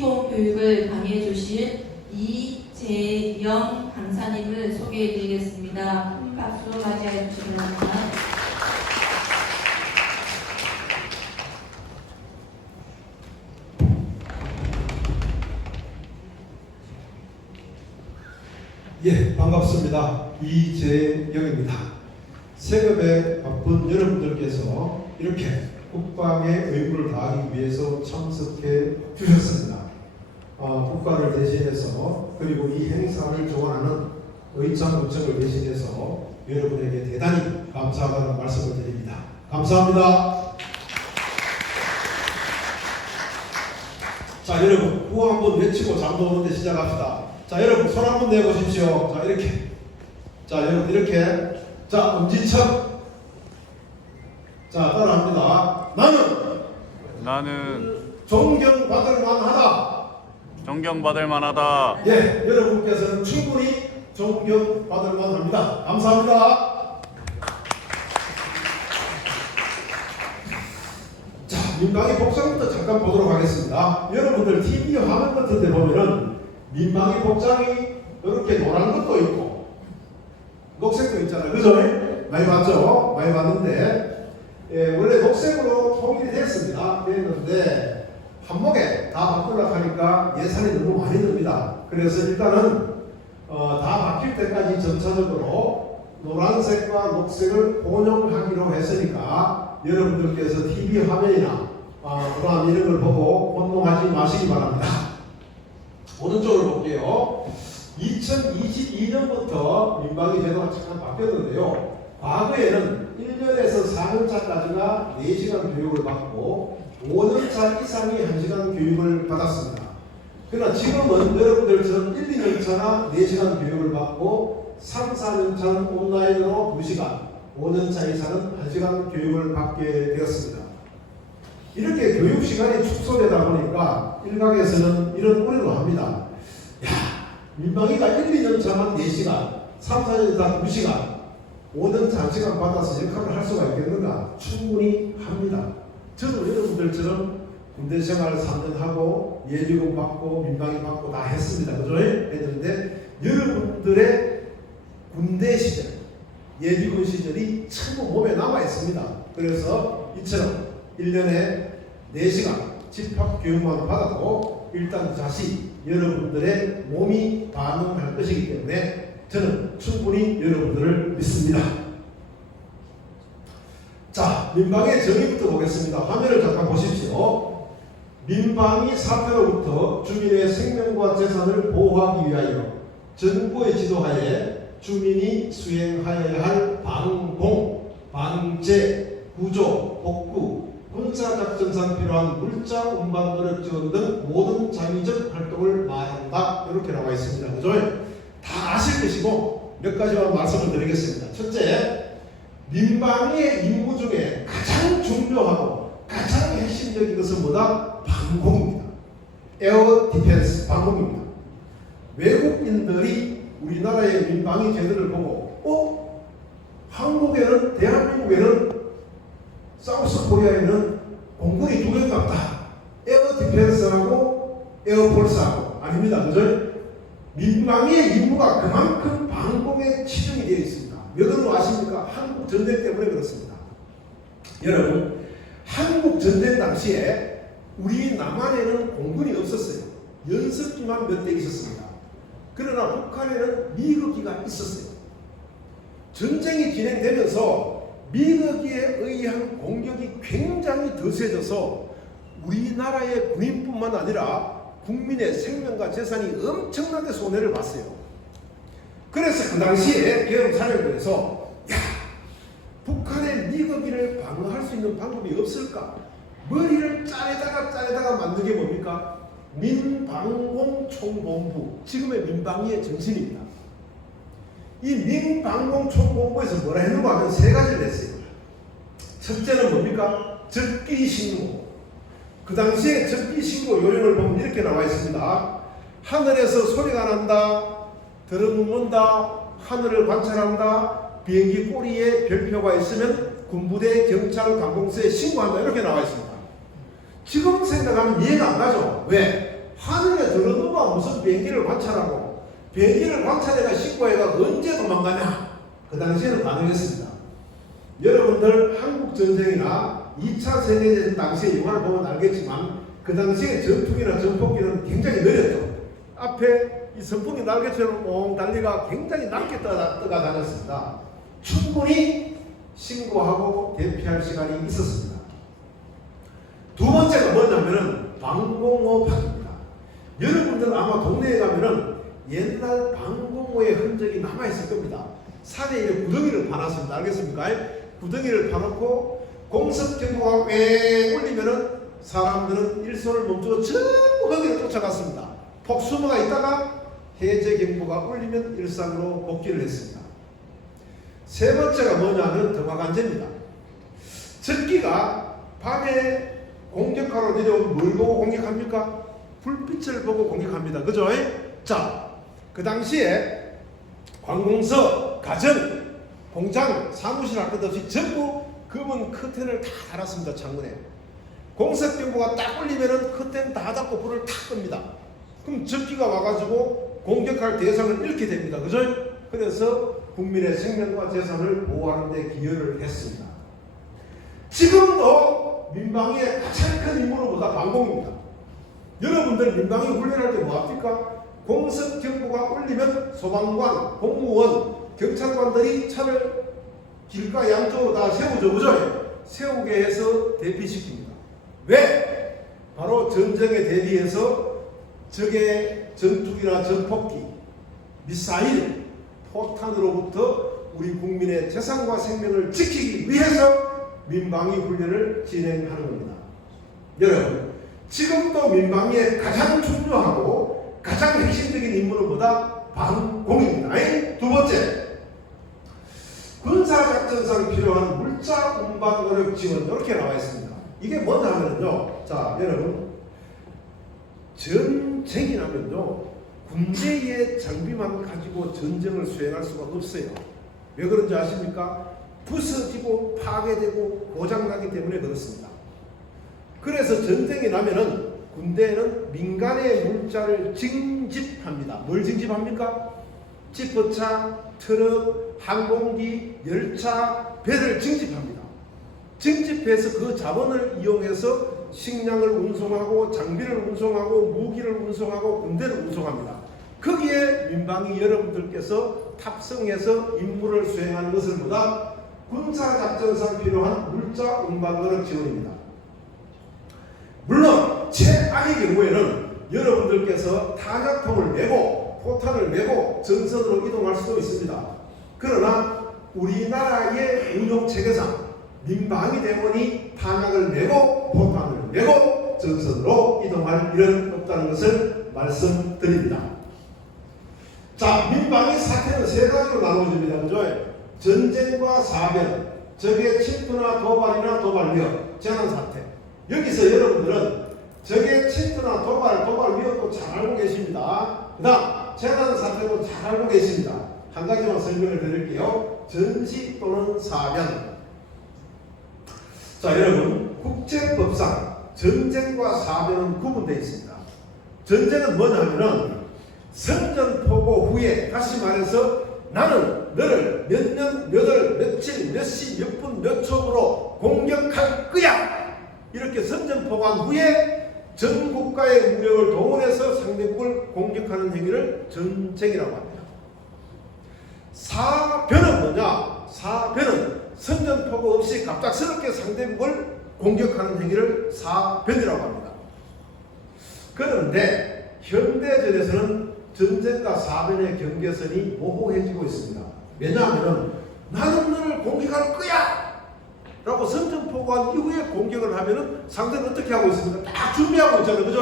시범 교육을 강의해 주신 이재영 강사님을 소개해 드리겠습니다. 큰 박수 맞이해 주시기 바랍니다. 예, 반갑습니다. 이재영입니다. 세금에 바쁜 여러분들께서 이렇게 국방의 의무를 다하기 위해서 참석해 주셨습니다. 국가를 대신해서 그리고 이 행사를 주관하는 의창구청을 대신해서 여러분에게 대단히 감사하다는 말씀을 드립니다. 감사합니다. 자, 여러분 구호 한번 외치고 잠도 오는데 시작합시다. 자, 여러분 손 한번 내보십시오. 자, 이렇게. 자, 여러분 이렇게. 자, 엄지척. 자, 따라합니다. 나는 존경받을 만하다. 존경받을 만하다. 예, 여러분께서는 충분히 존경받을 만합니다. 감사합니다. 자, 민방위 복장부터 잠깐 보도록 하겠습니다. 여러분들 TV 화면 같은 데 보면은 민방위 복장이 이렇게 노란 것도 있고 녹색도 있잖아요. 그죠? 많이 봤죠? 많이 봤는데 원래 녹색으로 통일이 됐는데 한목에 다 바꾸려고 하니까 예산이 너무 많이 듭니다. 그래서 일단은 다 바뀔 때까지 전차적으로 노란색과 녹색을 혼용하기로 했으니까 여러분들께서 TV 화면이나 그다음 이런 걸 보고 혼동하지 마시기 바랍니다. 오른쪽으로 볼게요. 2022년부터 민방위 제도가 잠깐 바뀌었는데요. 과거에는 1년에서 4년차까지가 4시간 교육을 받고 5년차 이상이 1시간 교육을 받았습니다. 그러나 지금은 여러분들처럼 1, 2년차나 4시간 교육을 받고 3, 4년차는 온라인으로 2시간, 5년차 이상은 1시간 교육을 받게 되었습니다. 이렇게 교육 시간이 축소되다 보니까 일각에서는 이런 우려도 합니다. 야, 민방위가 1, 2년 차만 4시간, 3, 4년 차 2시간, 5년 차 1시간 받아서 역할을 할 수가 있겠는가? 충분히 합니다. 저도 여러분들처럼 군대 생활 3년 하고 예비군 받고 민방위 받고 다 했습니다. 그죠? 했는데 여러분들의 군대 시절, 예비군 시절이 전부 몸에 남아 있습니다. 그래서 이처럼 1년에 4시간 집합교육만 받아도 일단 다시 여러분들의 몸이 반응할 것이기 때문에 저는 충분히 여러분들을 믿습니다. 자, 민방위의 정의부터 보겠습니다. 화면을 잠깐 보십시오. 민방위 사태로부터 주민의 생명과 재산을 보호하기 위하여 정부의 지도하에 주민이 수행하여야 할 방공, 방제, 구조, 복구, 군사작전상 필요한 물자, 운반 노력 지원 등 모든 장의적 활동을 마련한다. 이렇게 나와 있습니다. 그죠? 다 아실 것이고 몇 가지만 말씀을 드리겠습니다. 첫째, 민방위의 임무 중에 가장 중요하고 가장 핵심적인 것은 뭐다? 방공입니다. 에어 디펜스, 방공입니다. 외국인들이 우리나라의 민방위 제도를 보고 한국에는, 대한민국에는, 사우스 코리아에는 공군이 두 개가 없다. 에어 디펜스하고 에어폴스하고. 아닙니다. 그죠? 민방위의 임무가 그만큼 방공에 치중이 되어 있습니다. 몇 원으로 아십니까? 한국 전쟁 때문에 그렇습니다. 여러분, 한국 전쟁 당시에 우리 남한에는 공군이 없었어요. 연습기만 몇 대 있었습니다. 그러나 북한에는 미국기가 있었어요. 전쟁이 진행되면서 미국에 의한 공격이 굉장히 거세져서 우리나라의 군인뿐만 아니라 국민의 생명과 재산이 엄청나게 손해를 봤어요. 그래서 그 당시에 계엄사령부에서 북한의 미국인을 방어할 수 있는 방법이 없을까? 머리를 짜내다가 만든 게 뭡니까? 민방공총본부, 지금의 민방위의 정신입니다. 이 민방공총본부에서 뭐라 했는가 하면 세 가지를 했어요. 첫째는 뭡니까? 적기신고. 그 당시에 적기신고 요령을 보면 이렇게 나와 있습니다. 하늘에서 소리가 난다, 들어눕는다, 하늘을 관찰한다, 비행기 꼬리에 별표가 있으면 군부대, 경찰, 관공서에 신고한다. 이렇게 나와 있습니다. 지금 생각하면 이해가 안 가죠. 왜? 들어누가 무슨 비행기를 관찰하고 비행기를 관찰해가 신고해가 언제 도망가냐? 그 당시에는 가능했습니다. 여러분들 한국 전쟁이나 2차 세계대전 당시의 영화를 보면 알겠지만 그 당시에 전투기나 전폭기는 굉장히 느렸죠. 앞에 이 선풍기 날개처럼 옹 달리가 굉장히 낮게 떠가 다녔습니다. 충분히 신고하고 대피할 시간이 있었습니다. 두 번째가 뭐냐면은 방공호판입니다. 여러분들 아마 동네에 가면은 옛날 방공호의 흔적이 남아있을 겁니다. 산에 이렇게 구덩이를 파놨습니다. 알겠습니까? 구덩이를 파놓고 공습경보가 왜 울리면은 사람들은 일손을 멈추고 전부 거기로 쫓아갔습니다. 폭수모가 있다가 해제경보가 울리면 일상으로 복귀를 했습니다. 세 번째가 뭐냐면 등화관제입니다. 적기가 밤에 공격하러 내려오면 뭘 보고 공격합니까? 불빛을 보고 공격합니다. 그죠? 자, 그 당시에 관공서, 가정, 공장, 사무실 할 것 없이 전부 검은 커튼을 다 달았습니다. 창문에. 공습경보가 딱 울리면은 커튼 다 닫고 불을 탁 끕니다. 그럼 적기가 와가지고 공격할 대상을 잃게 됩니다. 그죠? 그래서 국민의 생명과 재산을 보호하는 데 기여를 했습니다. 지금도 민방위의 가장 큰 임무로보다 방공입니다. 여러분들 민방위 훈련할 때 뭐합니까? 공습경보가 울리면 소방관, 공무원, 경찰관들이 차를 길가 양쪽으로 다 세우죠. 그죠? 세우게 해서 대피시킵니다. 왜? 바로 전쟁에 대비해서 적의 전투기나 전폭기, 미사일, 포탄으로부터 우리 국민의 재산과 생명을 지키기 위해서 민방위 훈련을 진행하는 겁니다. 여러분, 지금도 민방위의 가장 중요하고 가장 핵심적인 임무는 뭐다? 방공입니다. 두 번째, 군사작전상 필요한 물자 운반 노력 지원, 이렇게 나와 있습니다. 이게 뭐냐면요, 자 여러분, 전쟁이 나면요 군대의 장비만 가지고 전쟁을 수행할 수가 없어요. 왜 그런지 아십니까? 부서지고 파괴되고 고장나기 때문에 그렇습니다. 그래서 전쟁이 나면은 군대는 민간의 물자를 징집합니다. 뭘 징집합니까? 지퍼차, 트럭, 항공기, 열차, 배를 징집합니다. 징집해서 그 자원을 이용해서 식량을 운송하고 장비를 운송하고 무기를 운송하고 군대를 운송합니다. 거기에 민방위 여러분들께서 탑승해서 임무를 수행하는 것을 보다 군사작전상 필요한 물자 운반거력 지원입니다. 물론 최악의 경우에는 여러분들께서 탄약통을 메고 포탄을 메고 전선으로 이동할 수도 있습니다. 그러나 우리나라의 운용체계상 민방위 대원이 탄약을 메고 포탄을 메고 전선으로 이동할 일은 없다는 것을 말씀드립니다. 자, 민방위 사태는 세 가지로 나누어집니다. 그죠? 전쟁과 사변, 적의 침투나 도발이나 도발 위협, 재난 사태. 여기서 여러분들은 적의 침투나 도발 위협도 잘 알고 계십니다. 그 다음 재난 사태도 잘 알고 계십니다. 한 가지만 설명을 드릴게요. 전시 또는 사변. 자, 여러분, 국제법상 전쟁과 사변은 구분되어 있습니다. 전쟁은 뭐냐면은 선전포고 후에, 다시 말해서 나는 너를 몇 년, 몇 월, 며칠, 몇 시, 몇 분, 몇 초로 공격할 거야! 이렇게 선전포고한 후에 전 국가의 무력을 동원해서 상대국을 공격하는 행위를 전쟁이라고 합니다. 사변은 뭐냐? 사변은 선전포고 없이 갑작스럽게 상대국을 공격하는 행위를 사변이라고 합니다. 그런데 현대전에서는 전쟁과 사변의 경계선이 모호해지고 있습니다. 왜냐하면 나는 너를 공격할 거야! 라고 선전포고한 이후에 공격을 하면은 상대는 어떻게 하고 있습니까? 딱 준비하고 있잖아요. 그죠?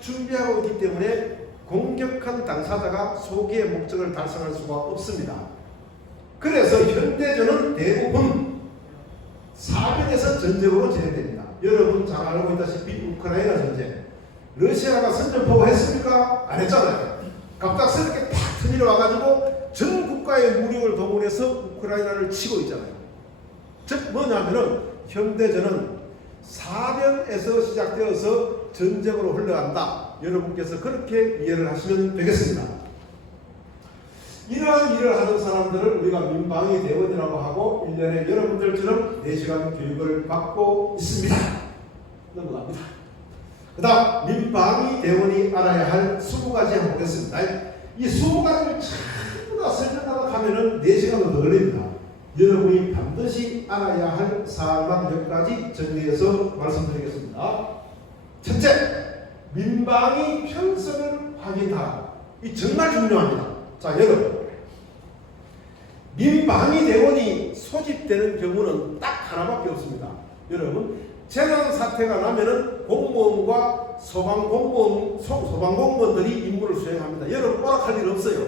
준비하고 있기 때문에 공격한 당사자가 소기의 목적을 달성할 수가 없습니다. 그래서 현대전은 대부분 사변에서 전쟁으로 진행됩니다. 여러분 잘 알고 있다시피 우크라이나 전쟁, 러시아가 선전포고 했습니까? 안 했잖아요. 갑작스럽게 팍 터지러 와가지고 전 국가의 무력을 동원해서 우크라이나를 치고 있잖아요. 즉 뭐냐면은 현대전은 사변에서 시작되어서 전쟁으로 흘러간다. 여러분께서 그렇게 이해를 하시면 되겠습니다. 이러한 일을 하는 사람들을 우리가 민방위 대원이라고 하고 1년에 여러분들처럼 4시간 교육을 받고 있습니다. 넘어갑니다. 그 다음 민방위 대원이 알아야 할 20가지 한번 보겠습니다. 이 20가지를 전부 다 설명하다 가면은 4시간도 더 걸립니다. 여러분이 반드시 알아야 할 사항만 몇 가지 정리해서 말씀드리겠습니다. 첫째, 민방위 편성을 확인하라. 이 정말 중요합니다. 자, 여러분, 민방위 대원이 소집되는 경우는 딱 하나밖에 없습니다. 여러분, 재난 사태가 나면은 공무원과 소방공무원들이 임무를 수행합니다. 여러분, 오락할 일 없어요.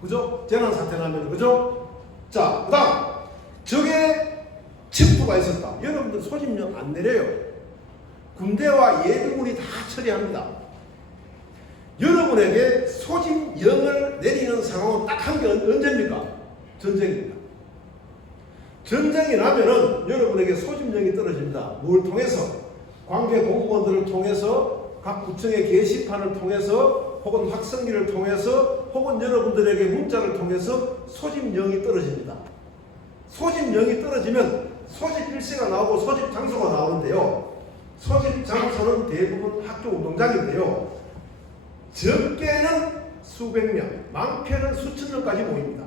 그죠? 재난 사태 나면, 그죠? 자, 그 다음, 적의 침투가 있었다. 여러분들 소집령 안 내려요. 군대와 예비군이 다 처리합니다. 여러분에게 소집령을 내리는 상황은 딱 한 게 언제입니까? 전쟁입니다. 전쟁이 나면은 여러분에게 소집령이 떨어집니다. 뭘 통해서? 관계 공무원들을 통해서, 각 구청의 게시판을 통해서, 혹은 확성기를 통해서, 혹은 여러분들에게 문자를 통해서 소집령이 떨어집니다. 소집령이 떨어지면 소집 일시가 나오고 소집 장소가 나오는데요. 소집 장소는 대부분 학교 운동장인데요. 적게는 수백 명, 많게는 수천 명까지 모입니다.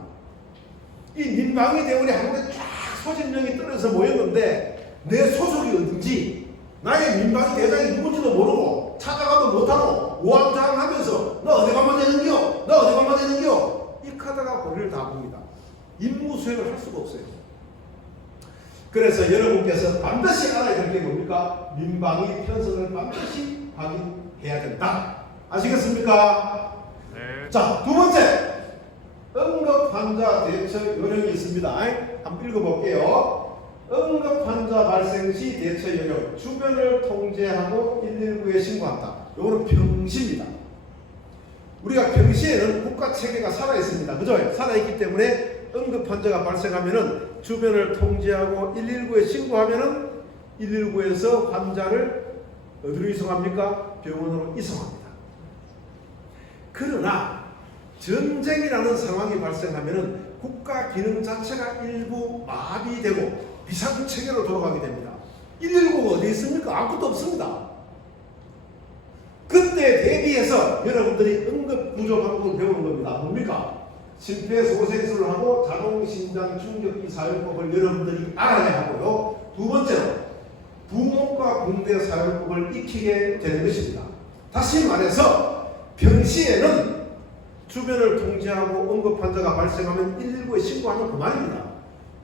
이 민방위 대원이 한 번에 쫙 소집령이 떨어져서 모였는데 내 소속이 어딘지, 나의 민방위 대장이 누군지도 모르고 찾아가도 못하고 우왕좌왕하면서 너 어디 가면 되는겨? 너 어디 가면 되는겨? 이 카드가 고리를 다 봅니다. 임무 수행을 할 수가 없어요. 그래서 여러분께서 반드시 알아야 될 게 뭡니까? 민방위 편성을 반드시 확인해야 된다. 아시겠습니까? 네. 자, 두 번째, 응급환자 대처 요령이 있습니다. 한번 읽어볼게요. 응급환자 발생 시 대처 요령. 주변을 통제하고 119에 신고한다. 이거는 평시입니다. 우리가 평시에는 국가체계가 살아있습니다. 그죠? 살아있기 때문에 응급환자가 발생하면은 주변을 통제하고 119에 신고하면은 119에서 환자를 어디로 이송합니까? 병원으로 이송합니다. 그러나 전쟁이라는 상황이 발생하면은 국가 기능 자체가 일부 마비되고 비상체계로 돌아가게 됩니다. 119가 어디 있습니까? 아무것도 없습니다. 그때 대비해서 여러분들이 응급구조 방법을 배우는 겁니다. 뭡니까? 심폐소생술을 하고 자동심장 충격기 사용법을 여러분들이 알아야 하고요. 두 번째로 부목과 붕대 사용법을 익히게 되는 것입니다. 다시 말해서 평시에는 주변을 통제하고 응급환자가 발생하면 119에 신고하면 그만입니다.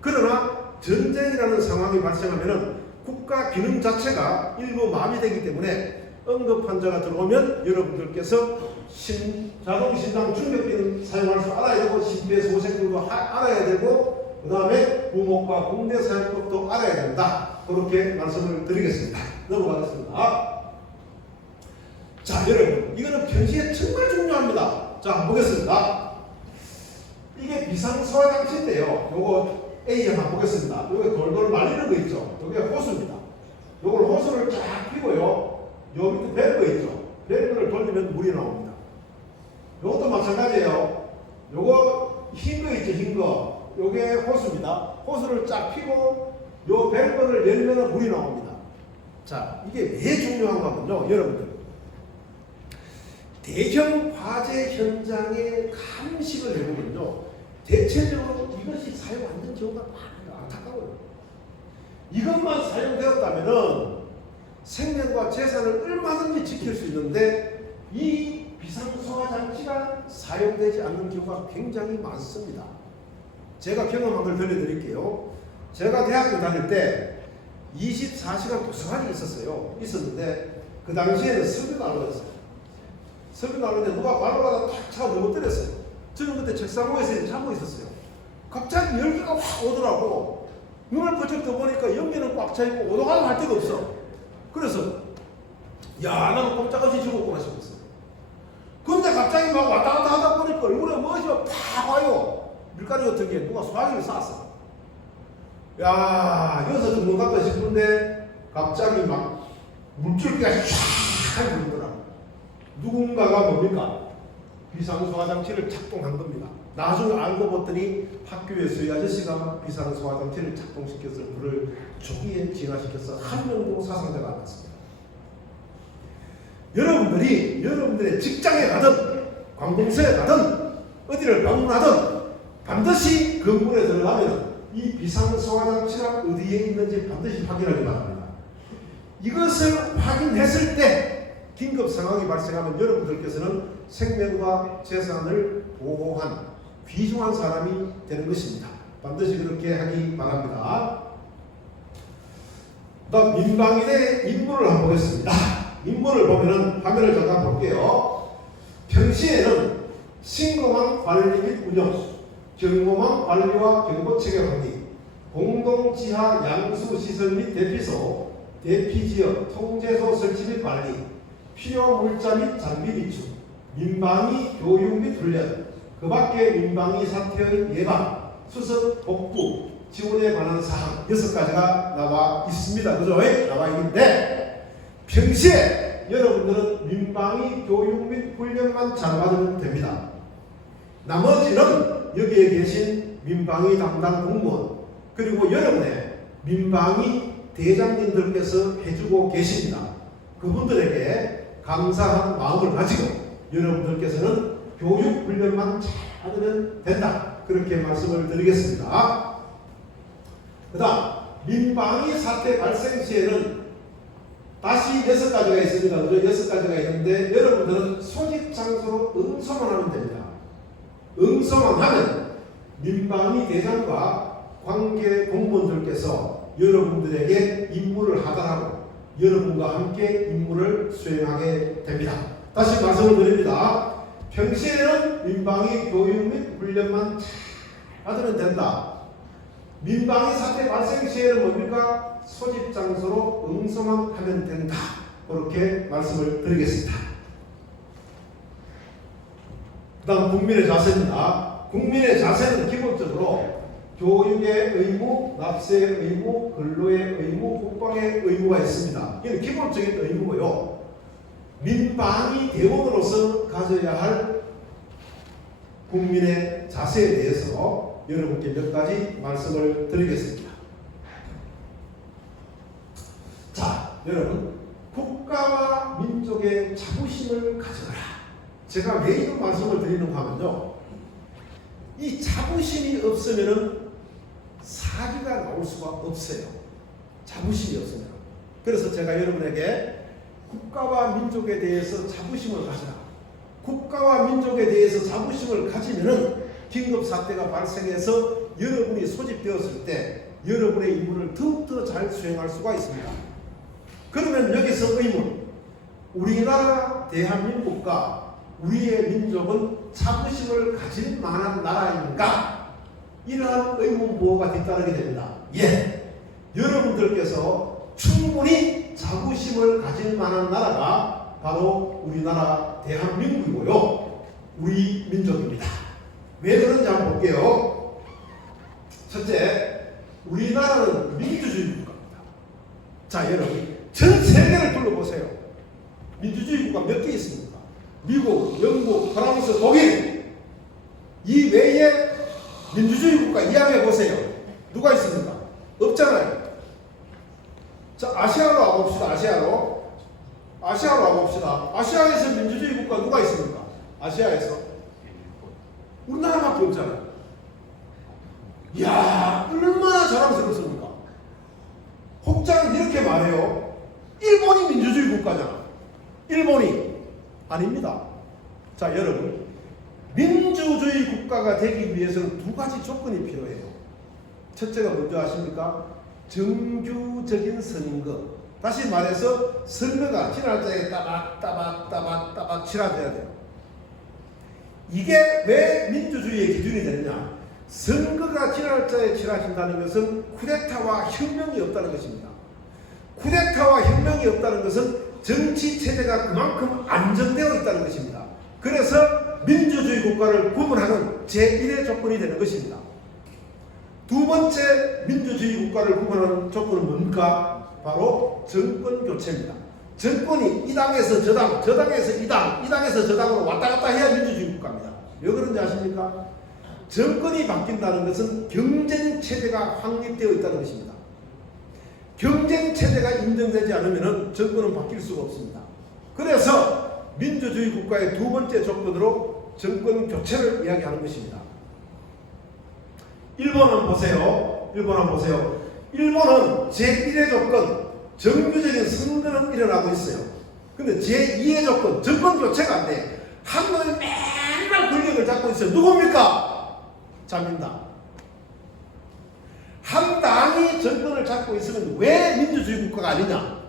그러나 전쟁이라는 상황이 발생하면 국가 기능 자체가 일부 마비되기 때문에 응급환자가 들어오면 여러분들께서 자동심장 충격기는 사용할 줄 알아야 되고 심폐소생술도 알아야 되고 그 다음에 부목과 붕대 사용법도 알아야 된다. 그렇게 말씀을 드리겠습니다. 넘어가겠습니다. 자, 여러분, 이거는 평시에 정말 중요합니다. 자, 보겠습니다. 이게 비상소화장치인데요. 요거 A 한번 보겠습니다. 요게 돌돌 말리는 거 있죠. 요게 호수입니다. 요걸 호수를 쫙 피고요. 요 밑에 밸브 있죠. 밸브를 돌리면 물이 나옵니다. 요것도 마찬가지예요. 요거 흰 거 있죠. 흰 거. 요게 호수입니다. 호수를 쫙 피고 요 밸브를 열면 물이 나옵니다. 자, 이게 왜 중요한가 하면요. 여러분들, 대형 화재 현장에 감식을 해보면요, 대체적으로 이것이 사용 안 된 경우가 많아요. 안타까워요. 이것만 사용되었다면은 생명과 재산을 얼마든지 지킬 수 있는데 이 비상소화장치가 사용되지 않는 경우가 굉장히 많습니다. 제가 경험한 걸 들려드릴게요. 제가 대학교 다닐 때 24시간 도서관이 있었는데 그 당시에는 석유난로였어요. 석유난로인데 누가 바로 가다 탁 차고 너무 때렸어요. 저는 그때 책상 위에서 자고 있었어요. 갑자기 열기가 확 오더라고. 눈을 번쩍 떠보니까 연기는 꽉 차있고 오도가도 할 데가 없어. 그래서 야, 나는 꼼짝없이 죽었구나 싶었어요. 근데 갑자기 막 왔다 갔다 하다 보니까 얼굴에 무엇이 팍 와요. 밀가루 같은 게 누가 소화기를 쐈어. 야, 여기서 죽는 것 같다 싶은데 갑자기 막 물줄기가 쫙 잘 부르더라고요. 누군가가 뭡니까? 비상소화장치를 작동한 겁니다. 나중에 알고 봤더니 학교에서 이 아저씨가 비상소화장치를 작동시켜서 불을 조기에 진화시켜서 한 명도 사상자가 안 났습니다. 여러분들이 여러분들의 직장에 가든 관공서에 가든 어디를 방문하든 반드시 건물에 들어가면 이 비상소화장치가 어디에 있는지 반드시 확인하기 바랍니다. 이것을 확인했을 때 긴급 상황이 발생하면 여러분들께서는 생명과 재산을 보호한 귀중한 사람이 되는 것입니다. 반드시 그렇게 하기 바랍니다. 다음 민방위대 임무를 한번 보겠습니다. 임무를 보면은 화면을 잠깐 볼게요. 평시에는 신고망 관리 및 운영, 경보망 관리와 경보체계 관리, 공동지하 양수시설 및 대피소, 대피지역 통제소 설치 및 관리, 필요 물자 및 장비 비축, 민방위 교육 및 훈련, 그 밖에 민방위 사태의 예방, 수습, 복구, 지원에 관한 사항 6가지가 나와 있습니다. 그죠? 나와 있는데 평시에 여러분들은 민방위 교육 및 훈련만 잘 받으면 됩니다. 나머지는 여기에 계신 민방위 담당 공무원 그리고 여러분의 민방위 대장님들께서 해주고 계십니다. 그분들에게 감사한 마음을 가지고 여러분들께서는 교육 훈련만 잘 받으면 된다. 그렇게 말씀을 드리겠습니다. 그 다음 민방위 사태 발생 시에는 다시 6가지가 있습니다. 그죠? 6가지가 있는데 여러분들은 소집 장소로 응소만 하면 됩니다. 응소만 하면 민방위 대장과 관계 공무원들께서 여러분들에게 임무를 하달하고 여러분과 함께 임무를 수행하게 됩니다. 다시 말씀을 드립니다. 평시에는 민방위 교육 및 훈련만 잘 받으면 된다. 민방위 사태 발생 시에는 뭡니까? 소집 장소로 응소만 하면 된다. 그렇게 말씀을 드리겠습니다. 그 다음 국민의 자세입니다. 국민의 자세는 기본적으로 교육의 의무, 납세의 의무, 근로의 의무, 국방의 의무가 있습니다. 이는 기본적인 의무고요. 민방위 대원으로서 가져야 할 국민의 자세에 대해서 여러분께 몇 가지 말씀을 드리겠습니다. 자, 여러분, 국가와 민족의 자부심을 가져라. 제가 왜 이런 말씀을 드리는가 하면요, 이 자부심이 없으면은 사기가 나올 수가 없어요. 자부심이 없으면. 그래서 제가 여러분에게 국가와 민족에 대해서 자부심을 가져라. 국가와 민족에 대해서 자부심을 가지면은 긴급 사태가 발생해서 여러분이 소집되었을 때 여러분의 임무를 더욱더 잘 수행할 수가 있습니다. 그러면 여기서 의문, 우리나라 대한민국과 우리의 민족은 자부심을 가질 만한 나라인가? 이러한 의문 부호가 뒤따르게 됩니다. 예, 여러분들께서 충분히 자부심을 가질 만한 나라가 바로 우리나라 대한민국이고요, 우리 민족입니다. 왜 그런지 한번 볼게요. 첫째, 우리나라는 민주주의 국가입니다. 자, 여러분, 전 세계를 둘러보세요. 민주주의 국가 몇 개 있습니까? 미국, 영국, 프랑스, 독일. 이 외에 민주주의 국가 이야기해 보세요. 누가 있습니까? 없잖아요. 자, 아시아로 와봅시다. 아시아로 와봅시다. 아시아에서 민주주의 국가 누가 있습니까? 아시아에서 우리나라밖에 없잖아요. 이야, 얼마나 자랑스럽습니까? 혹자는 이렇게 말해요. 일본이 민주주의 국가잖아. 일본이 아닙니다. 자, 여러분, 민주주의 국가가 되기 위해서는 2가지 조건이 필요해요. 첫째가 뭔지 아십니까? 정규적인 선거. 다시 말해서 선거가 지날짜에 따박 치러져야 돼요. 이게 왜 민주주의의 기준이 되느냐? 선거가 지날짜에 치러진다는 것은 쿠데타와 혁명이 없다는 것입니다. 쿠데타와 혁명이 없다는 것은 정치 체제가 그만큼 안정되어 있다는 것입니다. 그래서 민주주의 국가를 구분하는 제1의 조건이 되는 것입니다. 두 번째 민주주의 국가를 구분하는 조건은 뭡니까? 바로 정권 교체입니다. 정권이 이 당에서 저 당, 저 당에서 이 당, 이 당에서 저 당으로 왔다 갔다 해야 민주주의 국가입니다. 왜 그런지 아십니까? 정권이 바뀐다는 것은 경쟁 체제가 확립되어 있다는 것입니다. 경쟁 체제가 인정되지 않으면 정권은 바뀔 수가 없습니다. 그래서 민주주의 국가의 두 번째 조건으로 정권 교체를 이야기하는 것입니다. 일본 한번 보세요. 일본은 제1의 조건, 정규적인 선거는 일어나고 있어요. 근데 제2의 조건, 정권 교체가 안 돼. 한국은 맨날 권력을 잡고 있어요. 누굽니까? 자민당. 한 당이 정권을 잡고 있으면 왜 민주주의 국가가 아니냐?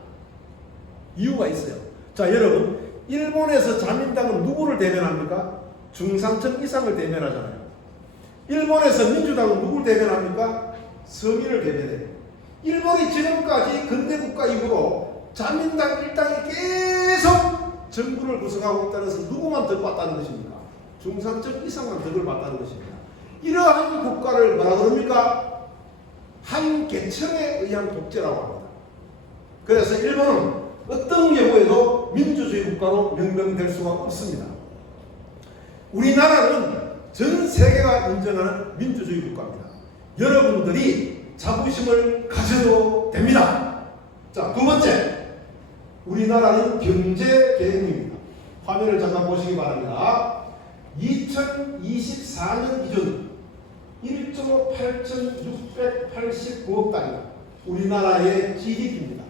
이유가 있어요. 자, 여러분, 일본에서 자민당은 누구를 대변합니까? 중산층 이상을 대변하잖아요. 일본에서 민주당은 누구를 대변합니까? 서민을 대변해요. 일본이 지금까지 근대국가 이후로 자민당 일당이 계속 정부를 구성하고 있다는 것은 누구만 덕 받다는 것입니까? 중산층 이상만 덕을 받다는 것입니다. 이러한 국가를 뭐라 그럽니까? 한 계층에 의한 독재라고 합니다. 그래서 일본은 어떤 경우에도 민주주의 국가로 명명될 수가 없습니다. 우리나라는 전 세계가 인정하는 민주주의 국가입니다. 여러분들이 자부심을 가져도 됩니다. 자, 두 번째, 우리나라는 경제 개혁입니다. 화면을 잠깐 보시기 바랍니다. 2024년 기준 1조 8,689억 달러 우리나라의 GDP입니다.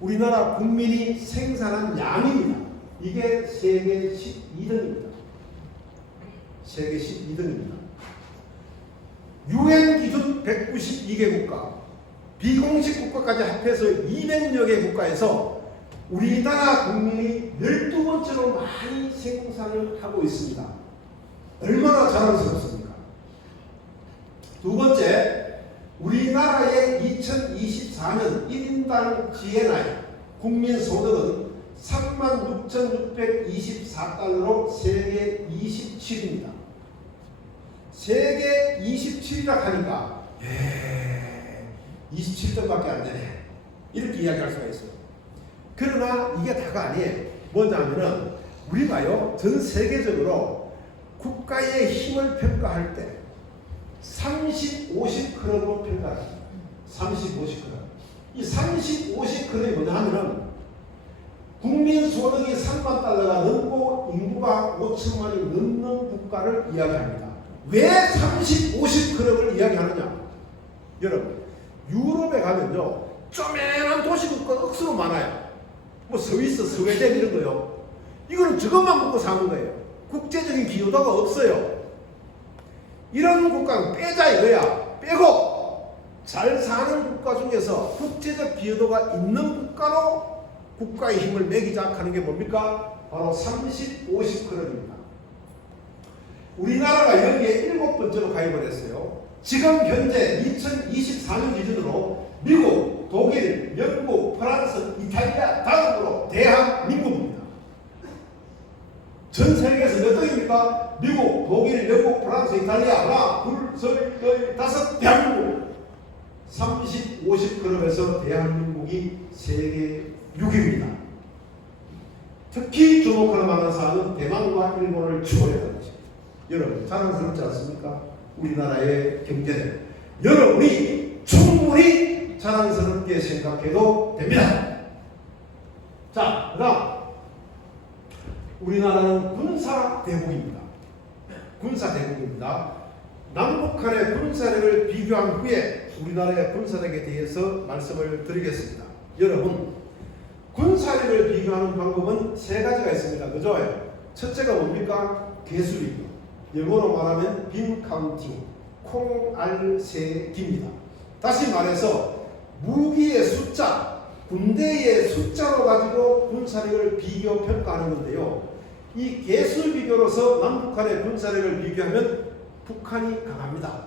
우리나라 국민이 생산한 양입니다. 이게 세계 12등입니다. 세계 12등입니다. UN 기준 192개 국가, 비공식 국가까지 합해서 200여 개 국가에서 우리나라 국민이 12번째로 많이 생산을 하고 있습니다. 얼마나 자랑스럽습니까? 두 번째, 우리나라의 2024년 1인당 GNI 국민소득은 36,624달러로 세계 27입니다. 세계 27이라 하니까 27등밖에 안 되네, 이렇게 이야기할 수가 있어요. 그러나 이게 다가 아니에요. 뭐냐면은 우리가요, 전 세계적으로 국가의 힘을 평가할 때 30, 50클럽으로 평가합니다. 30, 50클럽. 이 30, 50클럽이 뭐냐 하면은 국민 소득이 3만 달러가 넘고 인구가 5천만이 넘는 국가를 이야기합니다. 왜 30, 50클럽을 이야기하느냐? 여러분, 유럽에 가면요, 쪼매난 도시국가 억수로 많아요. 뭐 스위스, 스웨덴 이런 거요. 이거는 저것만 먹고 사는 거예요. 국제적인 기여도가 없어요. 이런 국가는 빼자 이거야. 빼고 잘 사는 국가 중에서 국제적 기여도가 있는 국가로 국가의 힘을 매기자 하는 게 뭡니까? 바로 30, 50클럽입니다. 우리나라가 여기에 7번째로 가입을 했어요. 지금 현재 2024년 기준으로 미국, 독일, 영국, 프랑스, 이탈리아 다음으로 대한민국입니다. 전 세계에서 몇 등입니까? 미국, 독일, 영국, 프랑스, 이탈리아 하나, 둘, 셋, 넷, 다섯, 대한민국. 30, 50클럽에서 대한민국이 세계 6위입니다. 특히 주목할 만한 사안은 대만과 일본을 추월했다는 것입니다. 여러분, 자랑스럽지 않습니까? 우리나라의 경제는 여러분이 충분히 자랑스럽게 생각해도 됩니다. 자, 그 다음 우리나라는 군사대국입니다. 군사대국입니다. 남북한의 군사력을 비교한 후에 우리나라의 군사력에 대해서 말씀을 드리겠습니다. 여러분, 군사력을 비교하는 방법은 세 가지가 있습니다. 그죠? 첫째가 뭡니까? 개수비교. 영어로 말하면 빈 카운팅, 콩알새기입니다. 다시 말해서 무기의 숫자, 군대의 숫자로 가지고 군사력을 비교 평가하는 건데요. 이 개수 비교로서 남북한의 군사력을 비교하면 북한이 강합니다.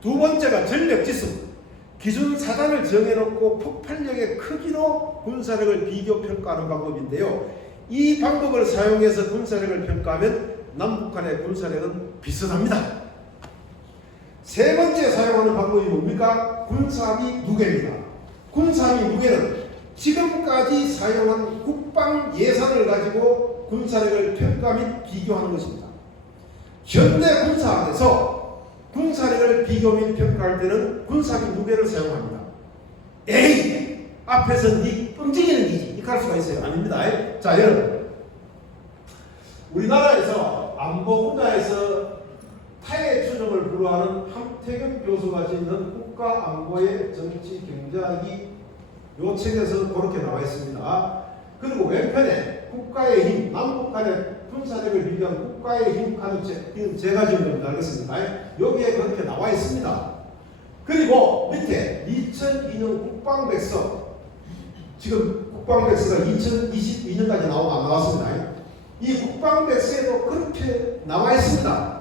두 번째가 전력지수, 기준 사단을 정해놓고 폭발력의 크기로 군사력을 비교 평가하는 방법인데요. 이 방법을 사용해서 군사력을 평가하면 남북한의 군사력은 비슷합니다. 세 번째 사용하는 방법이 뭡니까? 군사비 무게입니다. 군사비 무게는 지금까지 사용한 국방 예산을 가지고 군사력을 평가 및 비교하는 것입니다. 현대 군사학에서 군사력을 비교 및 평가할 때는 군사비 무게를 사용합니다. 에이! 앞에서 니 끔찍이는 기지 이렇게 할 수가 있어요. 아닙니다. 자, 여러분, 우리나라에서 안보 분야에서 타의 추종을 불허하는 함태경 교수가 짓는 국가안보의 정치 경제학이 요 책에서 그렇게 나와 있습니다. 그리고 왼편에 국가의 힘, 남북 간의 군사력을 비교한 국가의 힘 가족책, 이건 제가 지은 겁니다. 알겠습니다. 여기에 그렇게 나와 있습니다. 그리고 밑에 2002년 국방백서, 지금 국방백서가 2022년까지 나오고 안 나왔습니다. 이 국방백서에도 그렇게 나와 있습니다.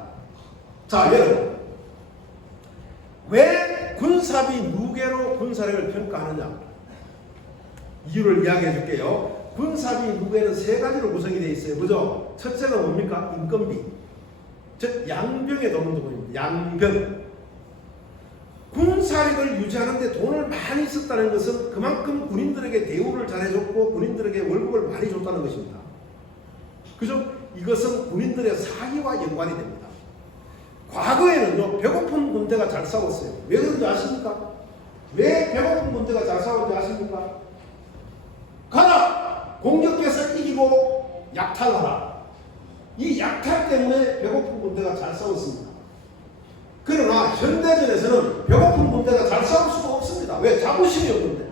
자, 여러분, 왜 군사비 무게로 군사력을 평가하느냐? 이유를 이야기해 줄게요. 군사비 무게는 세 가지로 구성이 되어 있어요. 그죠? 첫째가 뭡니까? 인건비. 즉 양병에 도는 돈입니다. 양병. 군사력을 유지하는데 돈을 많이 썼다는 것은 그만큼 군인들에게 대우를 잘해줬고 군인들에게 월급을 많이 줬다는 것입니다. 그죠? 이것은 군인들의 사기와 연관이 됩니다. 과거에는요, 배고픈 군대가 잘 싸웠어요. 왜 그런지 아십니까? 왜 배고픈 군대가 잘 싸웠는지 아십니까? 가라! 공격해서 이기고 약탈하라. 이 약탈 때문에 배고픈 군대가 잘 싸웠습니다. 그러나 현대전에서는 배고픈 군대가 잘 싸울 수가 없습니다. 왜? 자부심이 없는데.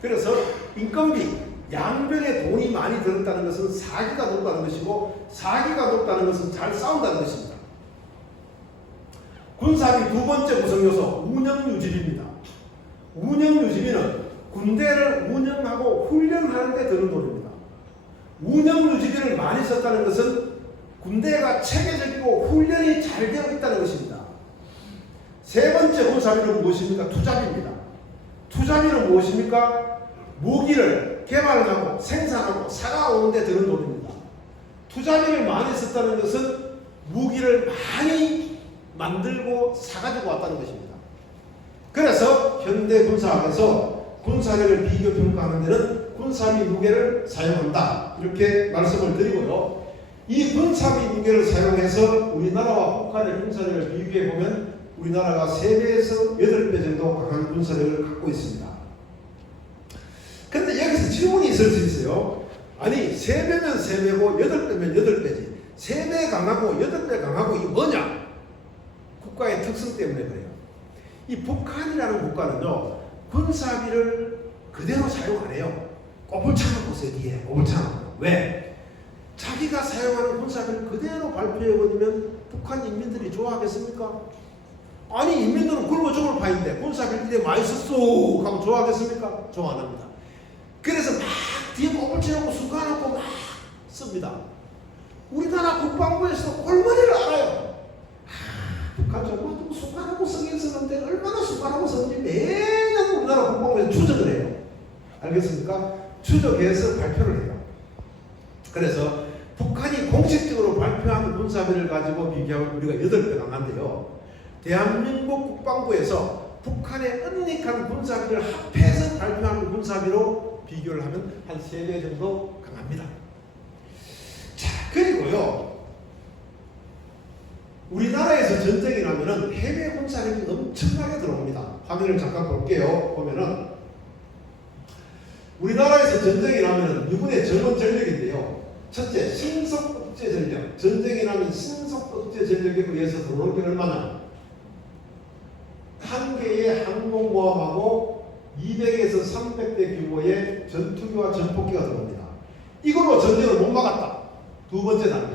그래서 인건비, 양병에 돈이 많이 들었다는 것은 사기가 높다는 것이고, 사기가 높다는 것은 잘 싸운다는 것입니다. 군사비 두 번째 구성 요소, 운영유지비입니다. 운영유지비는 군대를 운영하고 훈련하는 데 드는 돈입니다. 운영유지비를 많이 썼다는 것은 군대가 체계적이고 훈련이 잘 되어 있다는 것입니다. 세 번째 군사비는 무엇입니까? 투자비입니다. 투자비는 무엇입니까? 무기를 개발하고 생산하고 사가오는 데 드는 돈입니다. 투자비를 많이 썼다는 것은 무기를 많이 만들고 사가지고 왔다는 것입니다. 그래서 현대 군사학에서 군사력을 비교 평가하는 데는 군사비 무게를 사용한다. 이렇게 말씀을 드리고요. 이 군사비 무게를 사용해서 우리나라와 북한의 군사력을 비교해 보면 우리나라가 3배에서 8배 정도 강한 군사력을 갖고 있습니다. 그런데 여기서 질문이 있을 수 있어요. 아니 3배면 3배고 8배면 8배지 3배 강하고 8배 강하고 이게 뭐냐? 국가의 특성 때문에 그래요. 이 북한이라는 국가는요, 군사비를 그대로 사용 안 해요. 꼬불창을 보세요. 뒤에 꼬불창. 왜? 자기가 사용하는 군사비를 그대로 발표해버리면 북한 인민들이 좋아하겠습니까? 아니 인민들은 굶어 죽을 판인데 군사비를 이래 많이 썼어 하면 좋아하겠습니까? 좋아 안 합니다. 그래서 막 뒤에 꼬불치놓고 숟가락고 막 씁니다. 우리나라 국방부에서도 꼴머리를 알아요. 북한 정부 숟가락고 쓰긴 쓰는데 얼마나 숟가락고 쓰는지 매년 우리나라 국방부에서 추적을 해요. 알겠습니까? 추적해서 발표를 해요. 그래서 북한이 공식적으로 발표한 군사비를 가지고 비교하면 우리가 8배 강한데요. 대한민국 국방부에서 북한의 은닉한 군사비를 합해서 발표하는 군사비로 비교를 하면 한 3배 정도 강합니다. 자, 그리고요. 우리나라에서 전쟁이 나면은 해외 군사력이 엄청나게 들어옵니다. 화면을 잠깐 볼게요. 보면은 우리나라에서 전쟁이 나면은 미군의 전원 전력인데요. 첫째, 신속 억제 전력. 전쟁이 나면 신속 억제 전력에 의해서 들어오는 게 얼마나? 한 개의 항공모함하고 200에서 300대 규모의 전투기와 전폭기가 들어옵니다. 이걸로 전쟁을 못 막았다. 두 번째 단계.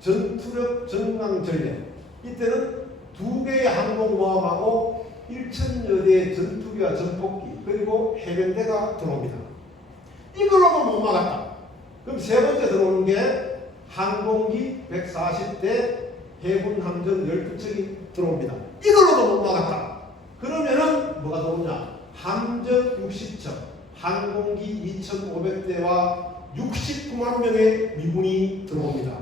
전투력 전강 전력. 이때는 2개의 항공모함하고 1,000여 대의 전투기와 전폭기 그리고 해병대가 들어옵니다. 이걸로도 못 막았다. 그럼 세 번째 들어오는 게 항공기 140대, 해군 함정 12척이 들어옵니다. 이걸로도 못 막았다. 그러면은 뭐가 들어오냐? 함정 60척, 항공기 2,500대와 69만 명의 미군이 들어옵니다.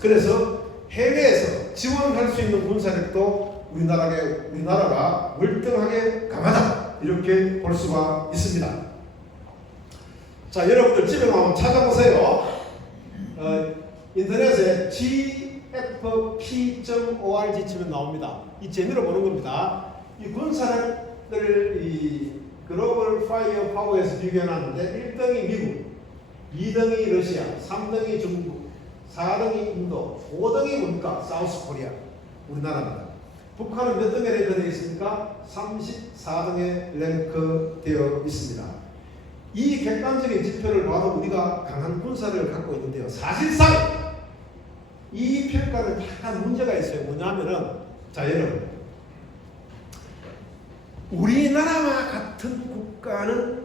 그래서 해외에서 지원할 수 있는 군사력도 우리나라가 월등하게 강하다. 이렇게 볼 수가 있습니다. 자, 여러분들 집에 한번 찾아보세요. 인터넷에 gfp.org 치면 나옵니다. 이 재미로 보는 겁니다. 이 군사력을 이 글로벌 파이어 파워에서 비교해놨는데 1등이 미국, 2등이 러시아, 3등이 중국, 4등이 인도, 5등이 뭡니까? 사우스 코리아, 우리나라입니다. 북한은 몇 등에 랭크되어 있습니까? 34등에 랭크되어 있습니다. 이 객관적인 지표를 봐도 우리가 강한 군사력을 갖고 있는데요. 사실상 이 평가는 약간 문제가 있어요. 뭐냐면은, 자, 여러분, 우리나라와 같은 국가는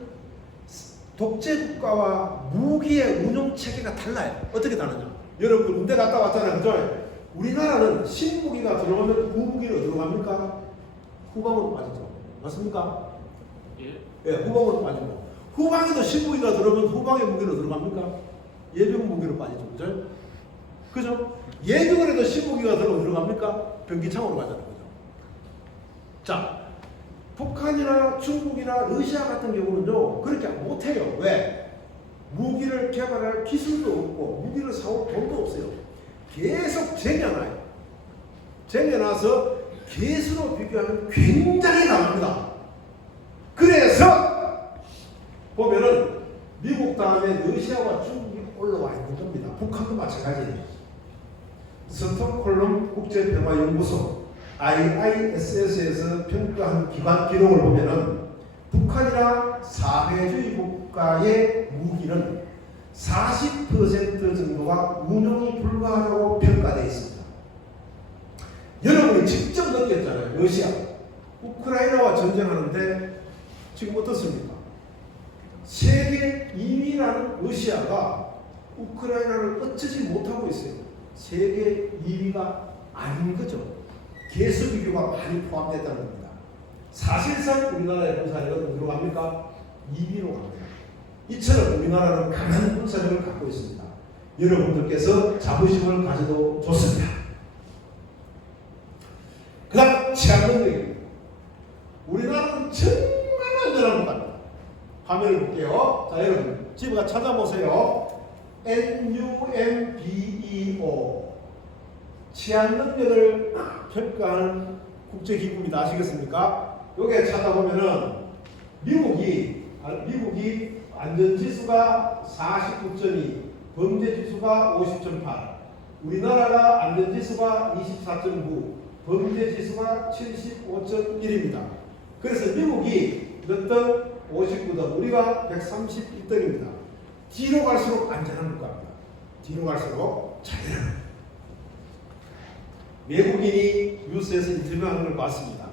독재 국가와 무기의 운용 체계가 달라요. 어떻게 다르냐? 여러분들 군대 갔다 왔잖아요. 그죠? 우리나라는 신무기가 들어오면 후무기는 어디로 갑니까? 후방으로 빠지죠. 맞습니까? 예, 후방으로 빠지고. 후방에도 신무기가 들어오면 후방의 무기로 들어갑니까? 예비군 무기로 빠지죠. 그죠? 그죠? 예비군에도 신무기가 들어갑니까? 변기창으로 가잖아요. 그죠? 자, 북한이나 중국이나 러시아 같은 경우는요, 그렇게 못해요. 왜? 무기를 개발할 기술도 없고, 무기를 사올 돈도 없어요. 계속 쟁여놔요. 쟁여놔서 개수로 비교하면 굉장히 강합니다. 그래서 보면은 미국 다음에 러시아와 중국이 올라와 있는 겁니다. 북한도 마찬가지예요. 스톡홀름 국제평화연구소 IISS에서 평가한 기관 기록을 보면은 북한이나 사회주의 국가의 무기는 40% 정도가 운용이 불가하다고 평가되어 있습니다. 여러분이 직접 느꼈잖아요. 러시아, 우크라이나와 전쟁하는데 지금 어떻습니까? 세계 2위라는 러시아가 우크라이나를 어쩌지 못하고 있어요. 세계 2위가 아닌 거죠. 개수 비교가 많이 포함됐다는 겁니다. 사실상 우리나라의 군사력은 어디로 갑니까? 2위로 갑니다. 이처럼 우리나라는 강한 군사력을 갖고 있습니다. 여러분들께서 자부심을 가져도 좋습니다. 그 다음 치안 능력입니다. 우리나라는 정말 안전한 국가입니다. 화면을 볼게요. 자, 여러분 집에 찾아보세요. NUMBEO 치안 능력을 평가하는 국제기구입니다. 아시겠습니까? 여기에 찾아보면은 미국이 안전지수가 49.2, 범죄지수가 50.8, 우리나라가 안전지수가 24.9, 범죄지수가 75.1입니다. 그래서 미국이 몇 등? 59등, 우리가 131등입니다. 뒤로 갈수록 안전한 국가입니다. 뒤로 갈수록 자유로운. 외국인이 뉴스에서 인터뷰하는 걸 봤습니다.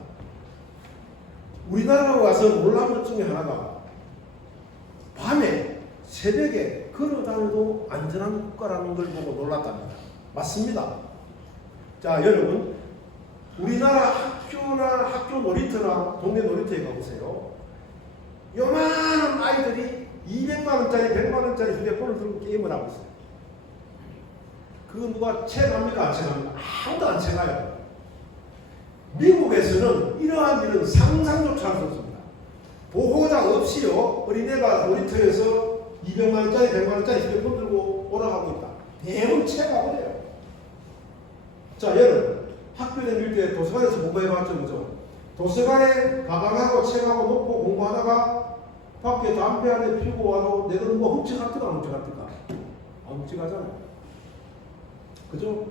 우리나라 와서 놀란 것 중에 하나가 밤에 새벽에 걸어다녀도 안전한 국가라는 걸 보고 놀랐답니다. 맞습니다. 자, 여러분, 우리나라 학교나 학교 놀이터나 동네 놀이터에 가보세요. 요만한 아이들이 200만원짜리 100만원짜리 휴대폰을 들고 게임을 하고 있어요. 그거 누가 체감합니까? 안 체감합니까? 아무도 안 체가요. 미국에서는 이러한 일은 상상조차 할 수 없습니다. 보호자 없이요, 어린애가 놀이터에서 200만원짜리 100만원짜리 휴대폰 들고 오라가고 있다. 대부분 체가버려요. 자, 여러분, 학교 다닐 때 도서관에서 공부해봤죠, 그죠? 도서관에 가방하고 책하고 놓고 공부하다가 밖에 담배 안에 피우고 와도 내가 뭐 훔쳐갔든가 안 훔쳐갔든가? 안 훔쳐가잖아요. 그죠?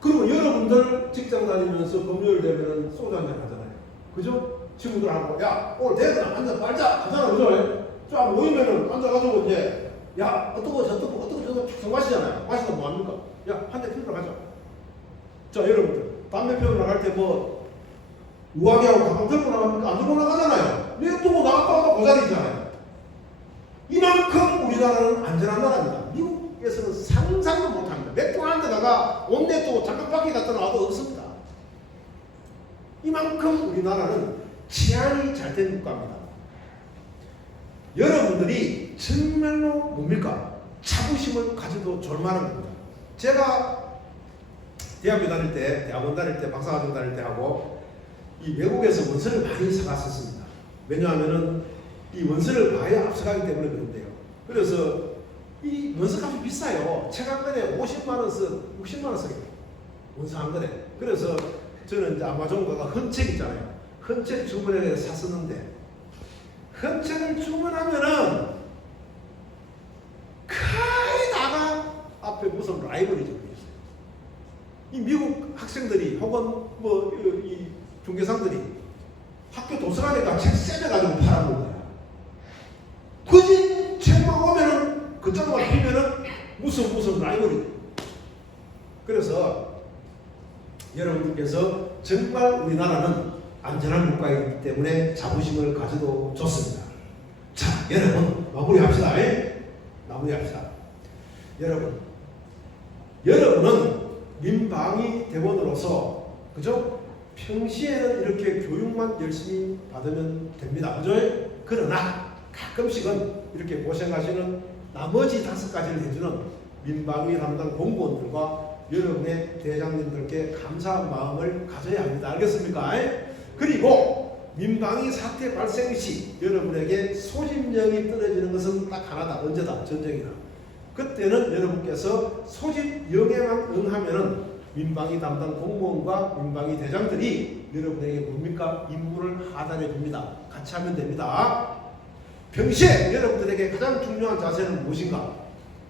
그리고 여러분들 직장 다니면서 금요일 되면 소주 한잔 하잖아요. 그죠? 친구들하고, 야, 오늘 대학은 한잔 빨자! 하잖아, 그죠? 쫙 모이면은 앉아가지고 이제, 야, 어떻고 저떻고 쭉 마시잖아요. 마시다 뭐 합니까? 야, 한 대 피우러 가자. 자, 여러분들, 담배 피우러 나갈 때 뭐, 우아기하고 가방 들고 나갑니까? 안 들고 나가잖아요. 내가 두고 나갔다가 그 자리 있잖아요. 이만큼 우리나라는 안전한 나라입니다. 미국에서는 상상도 못합니다. 맥주 한 데다가 옷 내두고 잠깐 밖에 갔다 나와도 없습니다. 이만큼 우리나라는 치안이 잘 된 국가입니다. 여러분들이 정말로 뭡니까? 자부심을 가져도 좋을만한 겁니다. 제가 대학교 다닐 때, 대학원 다닐 때, 박사과정 다닐 때 하고 이 외국에서 원서를 많이 사갔었습니다. 왜냐하면은 이 원서를 많이 앞서가기 때문에 그런데요. 그래서 이 원서값이 비싸요. 책 한 권에 50만 원 써, 60만 원 써요. 원서 한 권에. 그래서 저는 이제 아마존 가가 헌책 있잖아요. 헌책 주문해서 샀었는데 헌책을 주문하면은 거의다가 앞에 무슨 라이벌이 적혀 있어요. 이 미국 학생들이 혹은 뭐 이 중개사들이 학교 도서관에 가 책 세매가지고 팔아먹는 거야. 굳이 책만 오면은 그쪽만 피면은 무슨 라이벌이. 그래서 여러분들께서 정말 우리나라는 안전한 국가이기 때문에 자부심을 가져도 좋습니다. 자, 여러분 마무리합시다. 마무리합시다. 여러분은 민방위 대원으로서 그죠? 평시에는 이렇게 교육만 열심히 받으면 됩니다. 그죠? 그러나 가끔씩은 이렇게 고생하시는 나머지 5가지를 해주는 민방위 담당 공무원들과 여러분의 대장님들께 감사한 마음을 가져야 합니다. 알겠습니까? 그리고 민방위 사태 발생 시 여러분에게 소집령이 떨어지는 것은 딱 하나다. 언제다? 전쟁이다. 그때는 여러분께서 소집령에만 응하면은 민방위 담당 공무원과 민방위 대장들이 여러분에게 뭡니까? 임무를 하달해 줍니다. 같이 하면 됩니다. 평시에 여러분들에게 가장 중요한 자세는 무엇인가?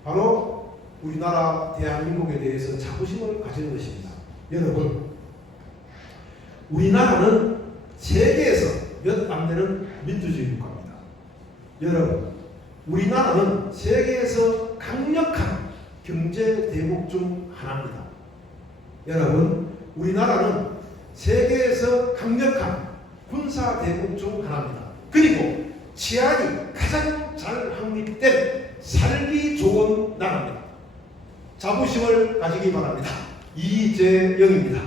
바로 우리나라 대한민국에 대해서 자부심을 가지는 것입니다. 여러분, 우리나라는 세계에서 몇 안 되는 민주주의 국가입니다. 여러분, 우리나라는 세계에서 강력한 경제 대국 중 하나입니다. 여러분, 우리나라는 세계에서 강력한 군사 대국 중 하나입니다. 그리고 치안이 가장 잘 확립된 살기 좋은 나라입니다. 자부심을 가지기 바랍니다. 이재영입니다.